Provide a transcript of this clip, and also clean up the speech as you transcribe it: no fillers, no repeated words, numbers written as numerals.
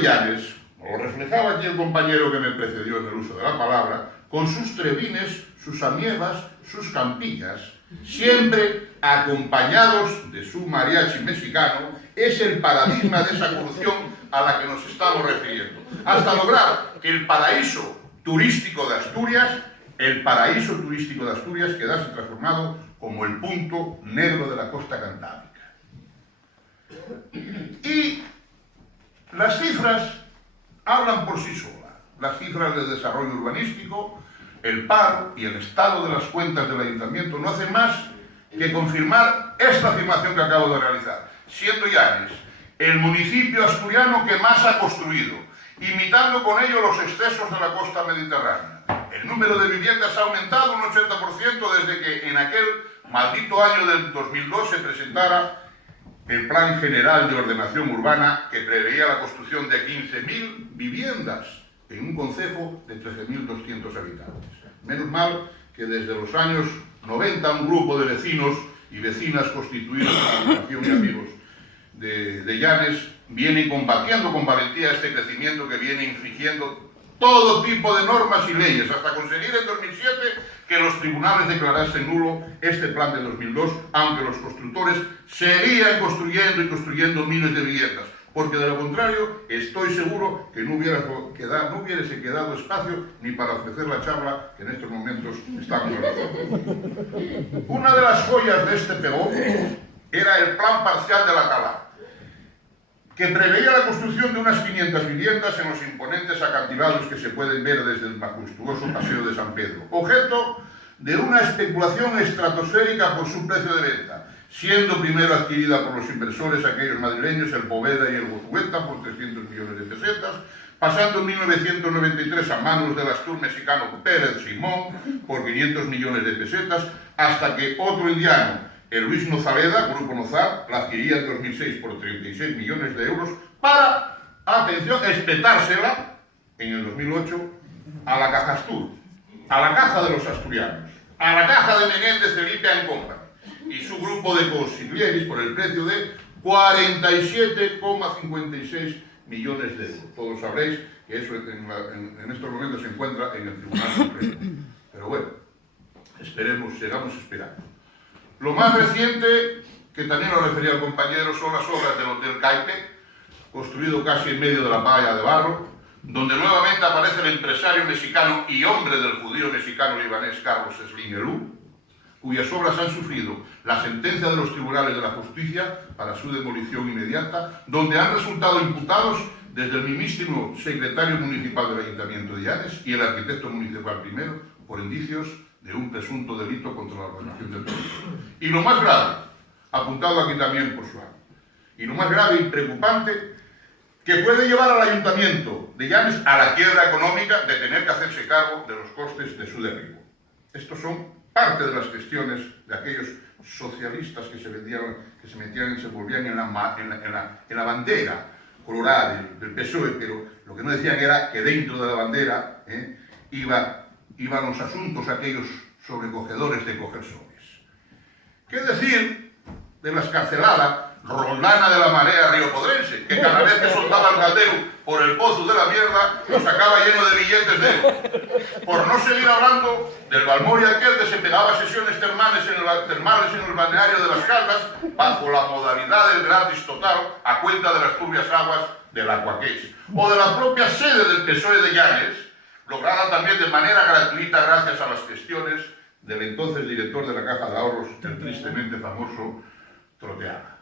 Llanes, lo reflejaba aquí el compañero que me precedió en el uso de la palabra, con sus trebines, sus amievas, sus campillas, siempre acompañados de su mariachi mexicano, es el paradigma de esa corrupción a la que nos estamos refiriendo, hasta lograr que el paraíso turístico de Asturias quedase transformado como el punto negro de la costa cantábrica. Y las cifras hablan por sí solas. Las cifras de desarrollo urbanístico, el paro y el estado de las cuentas del ayuntamiento no hacen más que confirmar esta afirmación que acabo de realizar, siendo Llanes el municipio asturiano que más ha construido, imitando con ello los excesos de la costa mediterránea. El número de viviendas ha aumentado un 80% desde que en aquel maldito año del 2002 se presentara el Plan General de Ordenación Urbana, que preveía la construcción de 15.000 viviendas en un concejo de 13.200 habitantes. Menos mal que desde los años 90 un grupo de vecinos y vecinas constituidos por Asociación y Amigos de Llanes vienen combatiendo con valentía este crecimiento que viene infringiendo todo tipo de normas y leyes, hasta conseguir en 2007 que los tribunales declarasen nulo este plan de 2002, aunque los constructores seguían construyendo y construyendo miles de viviendas, porque de lo contrario estoy seguro que no hubiese quedado espacio ni para ofrecer la charla que en estos momentos estamos realizando. Una de las joyas de este pegón era el plan parcial de la Cala, que preveía la construcción de unas 500 viviendas en los imponentes acantilados que se pueden ver desde el majestuoso Paseo de San Pedro, objeto de una especulación estratosférica por su precio de venta, siendo primero adquirida por los inversores aquellos madrileños, el Poveda y el Gozueta, por 300 millones de pesetas, pasando en 1993 a manos del Astur mexicano Pérez Simón por 500 millones de pesetas, hasta que otro indiano, el Luis Nozaleda, Grupo Nozar, la adquiría en 2006 por 36 millones de euros para, atención, espetársela en el 2008 a la Caja Astur, a la Caja de los Asturianos, a la Caja de Menéndez Felipe Company y su grupo de consiglieris por el precio de 47,56 millones de euros. Todos sabréis que eso en estos momentos se encuentra en el Tribunal Supremo. Pero bueno, esperemos, sigamos esperando. Lo más reciente, que también lo refería el compañero, son las obras del Hotel Caipe, construido casi en medio de la valla de barro, donde nuevamente aparece el empresario mexicano y hombre del judío mexicano libanés Carlos Slim Elú, cuyas obras han sufrido la sentencia de los tribunales de la justicia para su demolición inmediata, donde han resultado imputados desde el mismísimo secretario municipal del Ayuntamiento de Llanes y el arquitecto municipal primero, por indicios de un presunto delito contra la ordenación del territorio. Y lo más grave, apuntado aquí también por Suárez, y lo más grave y preocupante, que puede llevar al Ayuntamiento de Llanes a la quiebra económica de tener que hacerse cargo de los costes de su derribo. Estos son parte de las cuestiones de aquellos socialistas que se metían y se volvían en la bandera colorada del PSOE, pero lo que no decían era que dentro de la bandera iban los asuntos aquellos sobrecogedores de coger sobres. ¿Qué decir de la escarcelada Roldana de la Marea riopodrense, que cada vez que soltaba el caldero por el pozo de la mierda lo sacaba lleno de billetes de oro? Por no seguir hablando del Balmori aquel que se pegaba sesiones termales en el balneario de las Caldas bajo la modalidad del gratis total a cuenta de las turbias aguas del Aquaqués, o de la propia sede del PSOE de Llanes, lograda también de manera gratuita gracias a las gestiones del entonces director de la Caja de Ahorros, el tristemente famoso Troteaga.